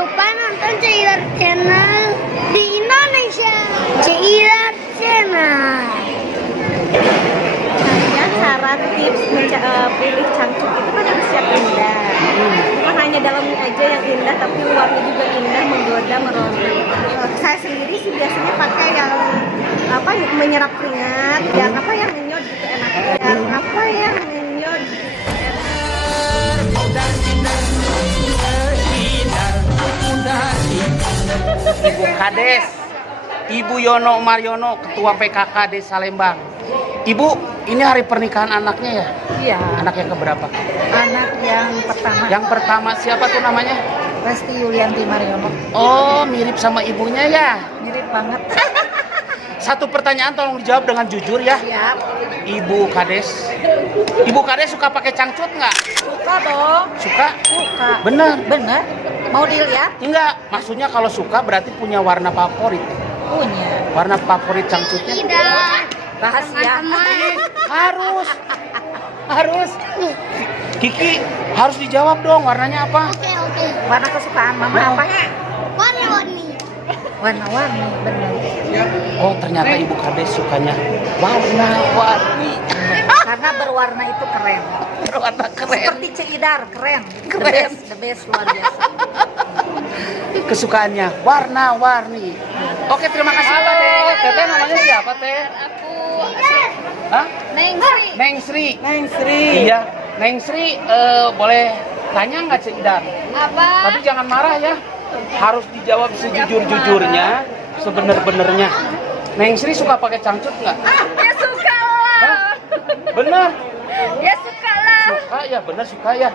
lupa nonton Ceidar Channel di Indonesia. Ceidar Channel. Nah, syarat tips pilih cangcut itu kan harus siap indah. Bukan hanya dalamnya aja yang indah, tapi luarnya juga indah, menggoda, meronta. Saya sendiri sih biasanya pakai yang menyerap keringat, yang menyot gitu enak, yang menyot Ibu Kades, Ibu Yono Mariono, Ketua PKK Desa Lembang. Ibu, ini hari pernikahan anaknya ya? Iya. Anak yang keberapa? Anak yang pertama. Yang pertama siapa tuh namanya? Resti Yulianti Mariono. Oh, mirip sama ibunya ya? Mirip banget. Satu pertanyaan tolong dijawab dengan jujur ya. Siap. Ibu Kades. Ibu Kades suka pakai cangcut nggak? Suka dong. Suka? Suka. Bener? Bener. Mau dilihat? Enggak, maksudnya kalau suka berarti punya warna favorit. Punya. Warna favorit cangcutnya? Tidak. Rahasia. Harus. Kiki harus dijawab dong, warnanya apa? Oke. Warna kesukaan mama apa? Warna-warni. Warna-warni, bener. Oh, ternyata Ibu Kades sukanya warna-warni. Karena berwarna itu keren. Warna keren. Seperti Ceidar, keren. Keren. The best, luar biasa. Kesukaannya warna-warni. Oke, terima kasih Kades. Teteh namanya siapa, Teh? Aku Hah? Neng Sri. Neng Sri. Neng Sri. Iya, Neng Sri boleh tanya nggak Ceidar? Apa? Tapi jangan marah ya. Harus dijawab sejujur-jujurnya, sebenar-benarnya. Neng Sri suka pakai cangcut nggak? Ya suka lah. Hah? Bener? Ya suka lah. Suka ya, bener suka ya.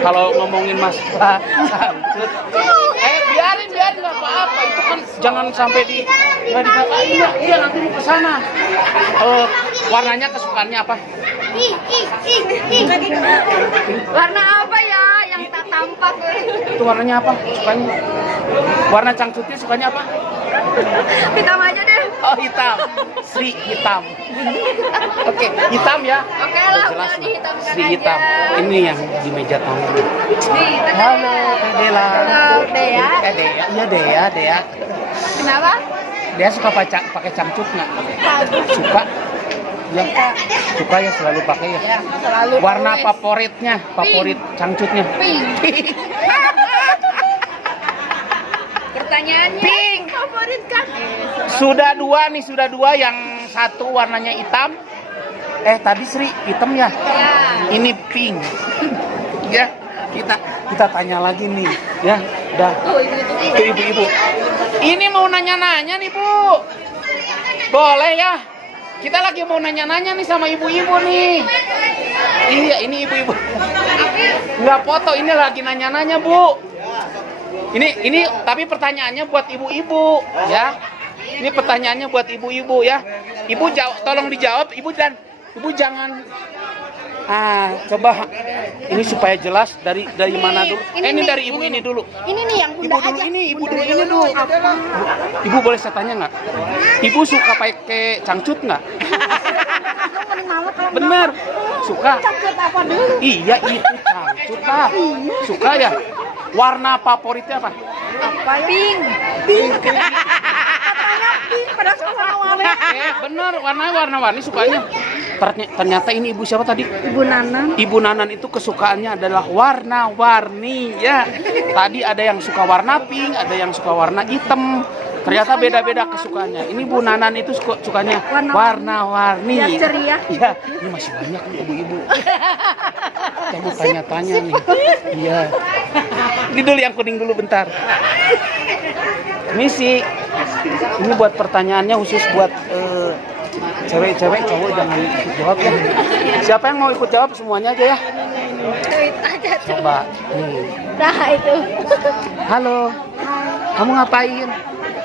Kalau ngomongin masalah cangcut, biarin nggak apa-apa. Itu kan jangan sampai nggak dikatain. Iya nanti mau kesana. Warnanya kesukaannya apa? Warna apa ya yang tak tampak? Itu warnanya apa? Sukanya? Warna cangcutnya sukanya apa? Hitam aja deh. Oh, hitam. Sri hitam. Oke, hitam ya. Oke Udah lah, jelas udah nih. dihitamkan Sri hitam. aja. Ini yang di meja tamu. Nih, Halo, Teh Dela. Halo, Dea. Dea. Iya, Dea. Kenapa? Dia suka pakai cangcut nggak? Suka. Ya, suka ya, selalu pakai ya. Selalu Warna always. favoritnya, favorit cangcutnya. Pink. Pertanyaannya Pink. favorit kan? Sudah dua yang satu warnanya hitam. Tadi Sri hitam ya? Ya. Ini pink. Ya, kita tanya lagi nih, ya. Udah. Tuh, itu. Tuh ibu-ibu. Ini mau nanya-nanya nih, Bu. Boleh ya? Kita lagi mau nanya-nanya nih sama ibu-ibu nih. Iya, ini ibu-ibu. Nggak foto, ini lagi nanya-nanya, Bu. Ini tapi pertanyaannya buat ibu-ibu, ya. Ini pertanyaannya buat ibu-ibu ya. Ibu tolong dijawab, Ibu jangan coba ini supaya jelas dari mana dulu. Ini dari ibu ini dulu. Ini nih yang bunda aja. Ibu dulu. Ibu boleh saya tanya nggak? Ibu suka pakai cangcut nggak? Bener, suka. Cangcut apa dulu? Iya itu cangcut lah. Suka ya. Warna favoritnya apa? Apa ya? Pink. Padahal warna-warni. Bener, warna-warni sukanya. Ternyata ini ibu siapa tadi? Ibu Nanan. Ibu Nanan itu kesukaannya adalah warna-warni ya. Tadi ada yang suka warna pink, ada yang suka warna hitam. Ternyata beda-beda kesukaannya. Ini Bu Nanan itu sukanya warna-warni. Yang ceria. Iya, ini masih banyak nih ibu-ibu. Saya mau tanya-tanya nih. Iya. Ini dulu yang kuning dulu bentar. Misi. Ini buat pertanyaannya khusus buat cewek-cewek, cowok jangan ikut jawab ya. Siapa yang mau ikut jawab semuanya aja ya. Tweet aja tuh. Coba. Nih. Nah, itu. Halo. Kamu ngapain?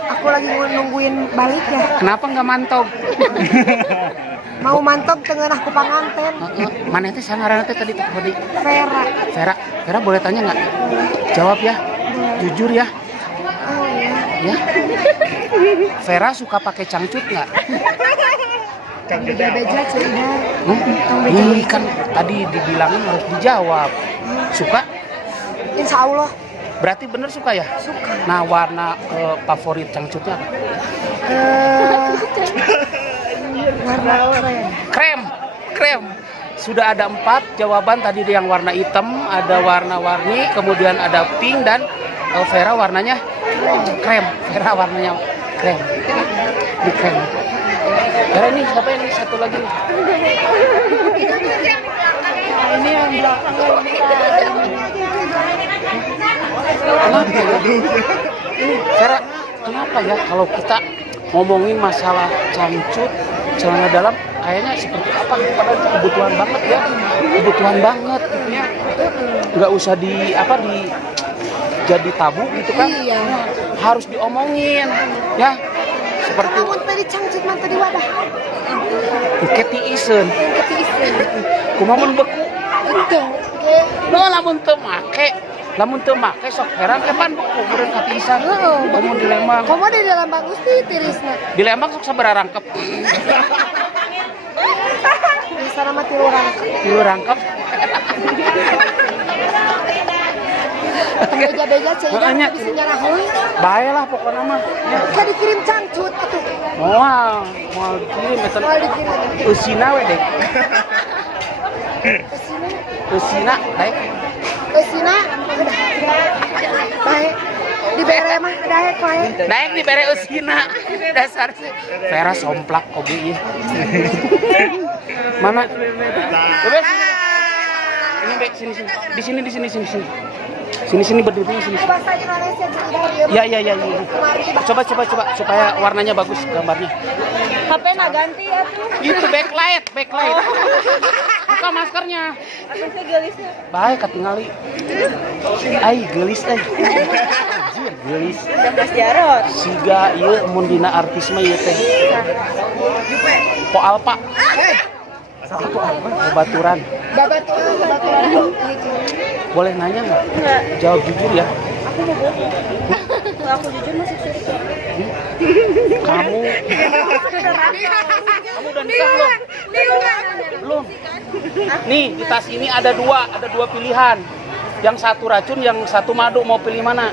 Aku lagi nungguin balik ya. Kenapa nggak mantog? Mau mantap tengah aku panganten. Mana itu sangaran tadi tadi? Vera. Vera boleh tanya nggak? Jawab ya. Jujur ya. Oh iya. Ya. Vera suka pakai cangcut nggak? Beja Ceidar. Ini kan tadi dibilangin harus dijawab. Suka? Insya Allah. Berarti bener suka ya? Suka. Nah, warna favorit cangcutnya apa? Warna krem. Krem. Sudah ada 4 jawaban tadi, yang warna hitam, ada warna-warni, kemudian ada pink, dan Vera warnanya krem. Vera warnanya krem. Di krem. Vera ini siapa ini satu lagi? Ini yang belakang. Kenapa ya? Vera, kenapa ya kalau kita ngomongin masalah cangcut celana dalam kayaknya seperti apa? Padahal itu kebutuhan banget ya, kebutuhan banget gitu ya. Nggak usah jadi tabu gitu kan? Iya. Harus diomongin ya. Seperti Namun tadi cangcut mah tadi wadah. ketiisen. Kumaha beku? Itu. Lamun teu make sok heran kapan beku meureun katiisan. Lamun di Lembang. Komo di dalam bagus sih tirisna. Di Lembang sok sabaraha rangkep? Di sana mah 3 orang. 3 rangkep. Beja-beja ceuing Makanya. bisa nyaraheun. Bae lah pokoknya mah. Ya. Ka dikirim cangcut atuh. Moal dikirim eta. Mau dikirim. Eusina we deh. Eusina daek. Esina. Bae. Dibere mah daek wae. Daek dibere eusina. Dasar sih. Vera somplak oge ieu. Mana? Coba sini. Ini baik sini. Di sini. Sini berdiri sini. Bahasa Indonesia cerita dia. Ya. Coba supaya warnanya bagus gambarnya. HP na ganti ya tuh. Itu backlight. Buka maskernya. Atuh teh geulisnya. Baik katingali. Ai geulis euy. Anjir geulis. Mas Jarot. Siga ieu mun dina artis mah ieu teh. Po Alpa. Babaturan. Boleh nanya nggak? Enggak. Jawab jujur ya. Kalau aku jujur masih sedikit. Kamu udah nikah belum? Belum. Nih di tas ini ada dua pilihan. Yang satu racun, yang satu madu. Mau pilih mana?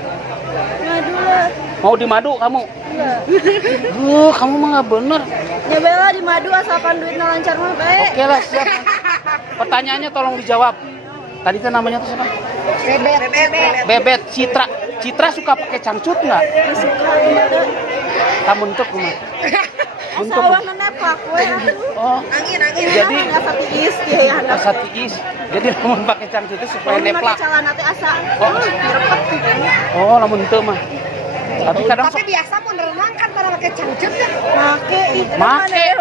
Madu lah. Mau di madu kamu? Enggak. Kamu mah nggak bener. Ya bela di madu asalkan duitnya lancar mah baik. Oke lah siap. Pertanyaannya tolong dijawab. Tadi tuh namanya tuh siapa? Bebet. Citra suka pakai cangcut nggak? Suka itu. Kamu untuk rumah. Untuk. Asawan nepak we. Oh. Angin. Jadi asa tiis ya. asa tiis. Jadi lamun pakai cangcut itu supaya neplak. Celana teh asa. Oh. Direpet. Oh, lamun teu mah. Tapi kadang Tapi biasa mun renang kan pada pakai cangcut kan. Make.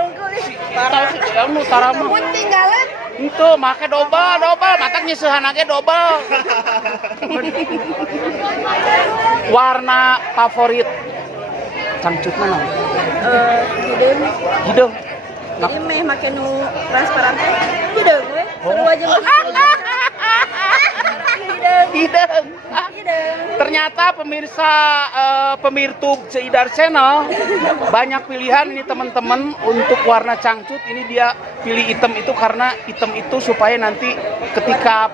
Tahu sih kamu tara mah. Mun tinggalan Itu make dobel, matak nyeusehan ge dobel. Warna favorit cangcut mana? Hidung. Jadi meh make nu transparan teh hideung we. Seru aja mah. Hidung. Ternyata pemirsa pemirtub Ceidar Channel banyak pilihan ini teman-teman untuk warna cangcut. Ini dia pilih hitam itu karena hitam itu supaya nanti ketika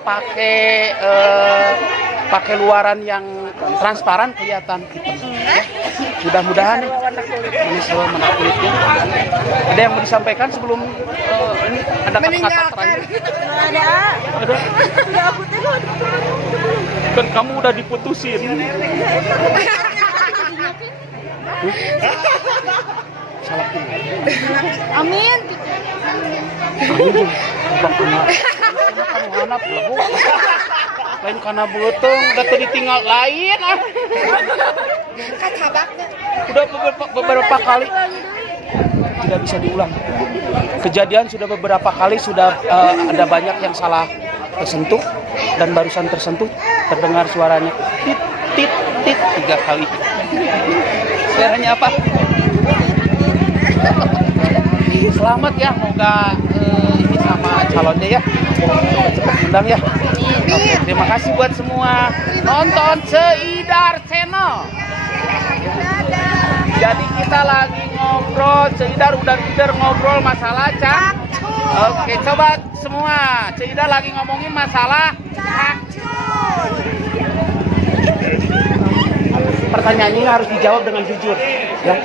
pakai luaran yang transparan kelihatan hitam. Mudah-mudahan ini selalu menarik kulitnya. Ada yang mau disampaikan sebelum ini ada kata-kata terakhir? Ada. Sudah aku teh Kan kamu udah diputusin. Salah pilih. Amin. Kamu hanap lagu. Lain karena beuteung, da teu ditinggal lain ah. Kacabaknya. Udah beberapa kali tidak bisa diulang. Kejadian sudah beberapa kali sudah ada banyak yang salah tersentuh dan barusan tersentuh terdengar suaranya tit 3 kali. Suaranya apa? Selamat ya, semoga ini sama calonnya ya cepat undang ya. Oke, terima kasih buat semua nonton Ceidar Channel. Jadi kita lagi ngobrol, Ceidar udah leader ngobrol masalah cangcut. Oke, coba semua, Ceidar lagi ngomongin masalah cangcut. pertanyaannya harus dijawab dengan jujur. Ya.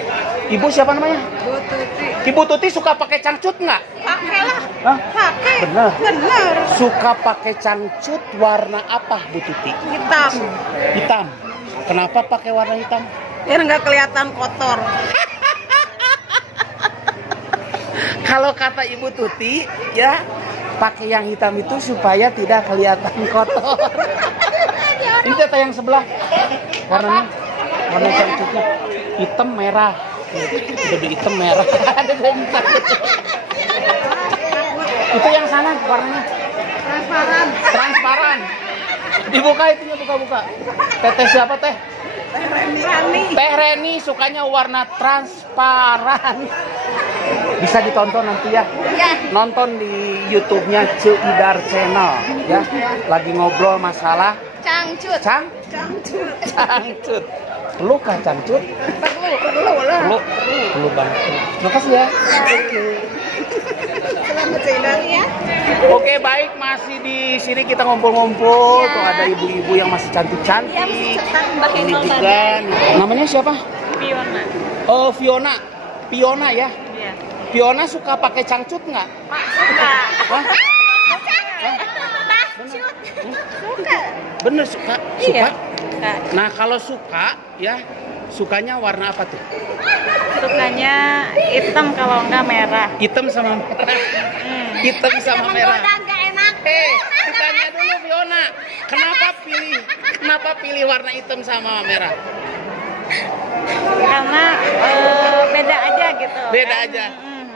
Ibu siapa namanya? Bu Tuti. Ibu Tuti suka pakai cangcut nggak? Pakai lah. Hah? Pakai. Bener. Bener. Suka pakai cangcut warna apa Bu Tuti? Hitam. Hitam. Kenapa pakai warna hitam? Biar nggak kelihatan kotor. Kalau kata Ibu Tuti, ya pakai yang hitam itu supaya tidak kelihatan kotor. Ini kata yang sebelah, warna cangcutnya hitam merah. Lebih hitam merah. Itu yang sana warnanya transparan. Dibuka itunya, buka. Teteh siapa teh? Teh Reni sukanya warna transparan. Bisa ditonton nanti ya. Nonton di YouTube-nya Cuidar Channel ya. Lagi ngobrol masalah Cangcut. cangcut. Perlu kah cangcut? Perlu banget. Makasih ya. Selamat jalan ya. Oke, baik, masih di sini kita ngumpul-ngumpul. Tuh ada ibu-ibu yang masih cantik-cantik. Ini juga. Namanya siapa? Fiona. Oh, Fiona ya. Iya. Fiona suka pakai cangcut nggak? Suka. Hah? Suka. Bener suka. Iya. Nah kalau suka ya, sukanya warna apa tuh? Sukanya hitam kalau enggak merah. Hitam sama merah. Hitam sama merah. Enggak enak. Ditanya dulu Fiona, kenapa pilih warna hitam sama merah? Karena beda aja gitu. Beda aja.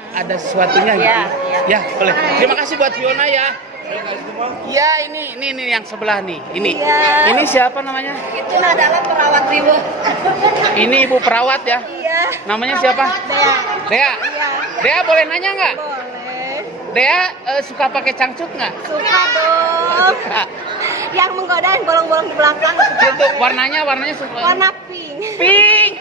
Ada sesuatunya gitu. Iya. Ya, boleh. Terima kasih buat Fiona ya. Iya, ini yang sebelah nih. Ini. Iya. Ini siapa namanya? Itu adalah perawat ibu. Ini ibu perawat ya. Iya. Namanya siapa? Dea. Dea. Iya. Dea boleh nanya nggak? Boleh. Dea suka pakai cangcut nggak? Suka dong. Suka. Yang menggoda yang bolong-bolong di belakang. Itu warnanya suka. Warna pink. Pink.